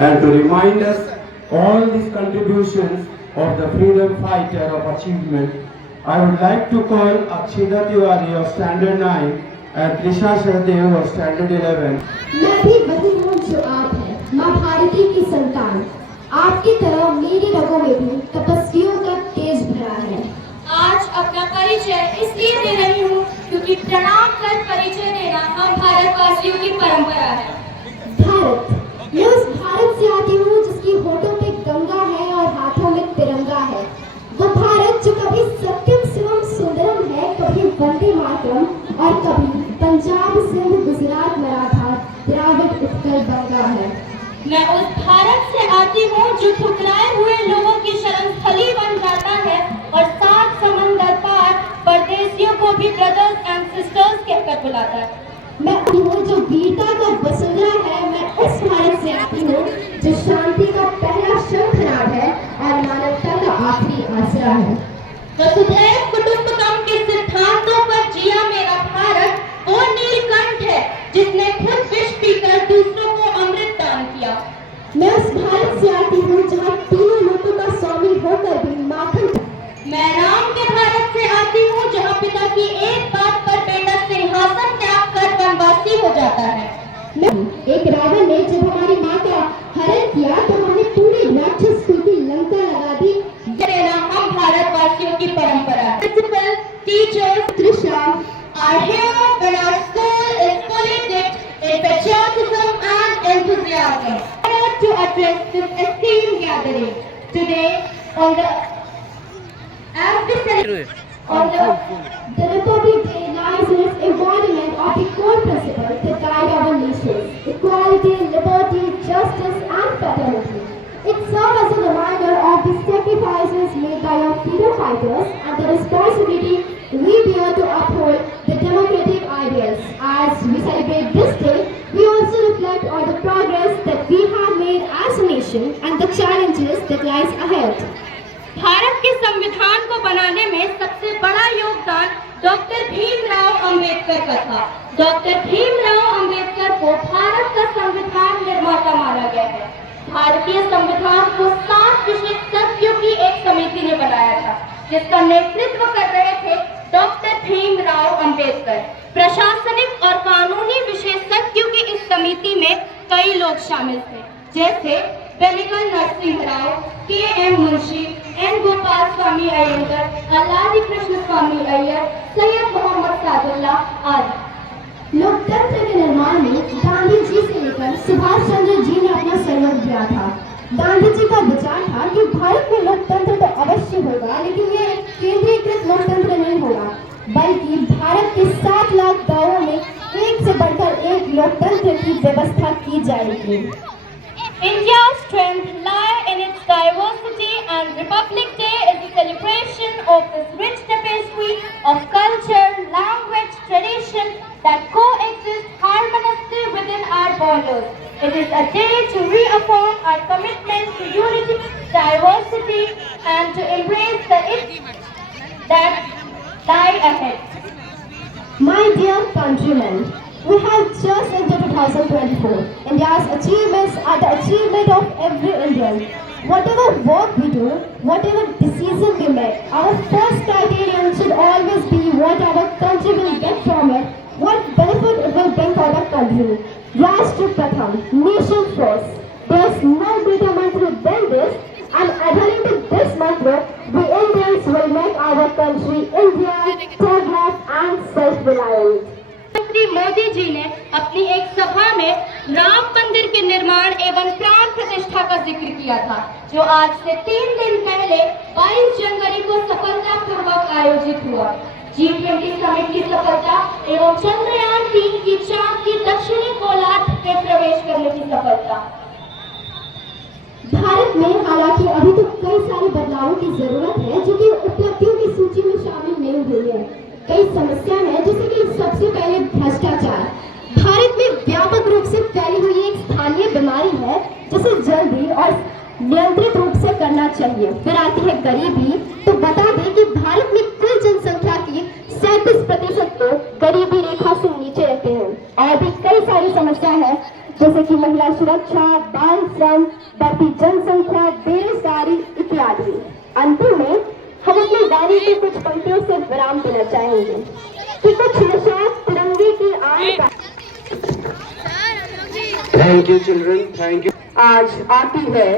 and to remind us all these contributions of the freedom fighter of achievement, I would like to call Akshita Tiwari of Standard 9 and Trisha Shahdev of Standard 11. मैं भी वही हूँ जो आप हैं, माँ भारती की संतान। आपकी तरह मेरी रगों में भी तपस्वियों का तेज भरा है। आज अपना परिचय इसलिए दे रही हूँ क्योंकि प्रणाम कर परिचय देना हम भारतवासियों की परंपरा है। भारत, मैं उस भारत से आती हूँ जिसकी होठों पे गंगा है और हाथों में तिरंगा है। वो भारत जो कभी सत्यम शिवम सुंदरम है, कभी वंदे मातरम और कभी पंजाब सिंध गुजरात मराठा द्राविड़ उत्कल बंगा है। मैं उस भारत से आती हूँ जो ठुकराए हुए लोगों की शरण स्थली बन जाता है और 7 समंदर पार परदेशियों को भी ब्रदर्स एंड सिस्टर्स कहकर बुलाता है। मैं हूँ जो वीरता का वसुंधरा है। मैं उस भारत से आती हूँ जो शांति का पहला शंखनाद है और मानवता का आखिरी आसरा है। वसुधैव कुटुंबकम के सिद्धांतों पर जिया मेरा भारत वो नीलकंठ है जिसने खुद विष पीकर दूसरों को अमृत दान किया। मैं उस भारत से आती हूँ जहाँ तीनों लोगों का स्वामी होकर भी माखन। मैं राम के भारत से आती हूँ जहाँ पिता की एक बात पर बेटा सिंहासन त्याग कर वनवासी हो जाता है। एक रावण ने जब हमारी माँ का हरण किया तो हमने पूरी राक्षस की लंका लगा दी। देना हम भारतवासियों की परंपरा है। Principal, teachers, Trisha are here when our school is fully dipped in patriotism and enthusiasm. Honored to address this esteemed gathering today on the Republic Day lies in its embodiment of the core principles that guide our nations: equality, liberty, justice, and fraternity. It serves as a reminder of the sacrifices made by our freedom fighters and the responsibility we bear to uphold the democratic ideals. As we celebrate this day, we also reflect on the progress that we have made as a nation and the challenges that lies ahead. Bharat के संविधान को बनाने में सबसे बड़ा योगदान doctor Bhimrao Ambedkar का था। डॉक्टर भीमराव अंबेडकर को भारत का संविधान निर्माता माना गया है। भारतीय संविधान को 7 विशेषज्ञों की एक समिति ने बनाया था जिसका नेतृत्व कर रहे थे डॉक्टर भीमराव अंबेडकर। प्रशासनिक और कानूनी विशेषज्ञों की इस समिति में कई लोग शामिल थे जैसे बेनिगल नरसिंह राव, के.एम. मुंशी, एन. गोपाल स्वामी अयंगर, अल्लादी कृष्ण स्वामी अय्यर, सैयद मोहम्मद सादुल्ला आदि। लोकतंत्र के निर्माण में गांधी जी से लेकर सुभाष चंद्र जी ने अपना सर्वस्व दिया था। गांधी जी का विचार था कि भारत में लोकतंत्र तो अवश्य होगा, लेकिन यह एक केंद्रीकृत लोकतंत्र नहीं होगा, बल्कि भारत के 7 लाख गांवों में एक से बढ़कर एक लोकतंत्र की व्यवस्था की जाएगी। India's strength lie in its diversity, and Republic Day is a celebration of this rich tapestry of culture, language, tradition that coexist harmoniously within our borders. It is a day to reaffirm our commitment to unity, diversity, and to embrace the that lie ahead. My dear countrymen, we have just entered 2024. India's achievements are the achievement of every Indian. Whatever work we do, whatever decision we make, our first criterion should always be what our country will get from it, what benefit it will bring for the country. Rashtra Pratham, nation first. There's no greater mantra than this, and adhering to this mantra, we Indians will make our country India developed and self-reliant. प्रधानमंत्री मोदी जी ने अपनी एक सभा में राम मंदिर के निर्माण एवं प्राण प्रतिष्ठा का जिक्र किया था, जो आज से 3 दिन पहले 22 जनवरी को सफलतापूर्वक आयोजित हुआ। G20 समिट की सफलता एवं चंद्रयान 3 की चांद की दक्षिणी गोलार्ध में प्रवेश करने की सफलता। भारत में हालांकि अभी तो कई सारे बदलावों की जरूरत है जो कि उपलब्धियों की सूची में शामिल नहीं हुई है। कई समस्याएं हैं, जैसे कि सबसे पहले भ्रष्टाचार। भारत में व्यापक रूप से फैली हुई एक स्थानीय बीमारी है जिसे जल्दी और नियंत्रित रूप से करना चाहिए। फिर आती है गरीबी। तो बता दें कि भारत में कुल जनसंख्या की 37% लोग गरीबी रेखा से नीचे रहते हैं। और भी कई सारी समस्याएं हैं जैसे जैसे कि महिला सुरक्षा, बाल श्रम, बढ़ती जनसंख्या, बेरोजगारी इत्यादि। अंतिम में हम अपने गाने के कुछ पंक्तियों से विराम देना चाहेंगे कि कुछ निशान तिरंगे की आन का। Thank you children, thank you. आज आती है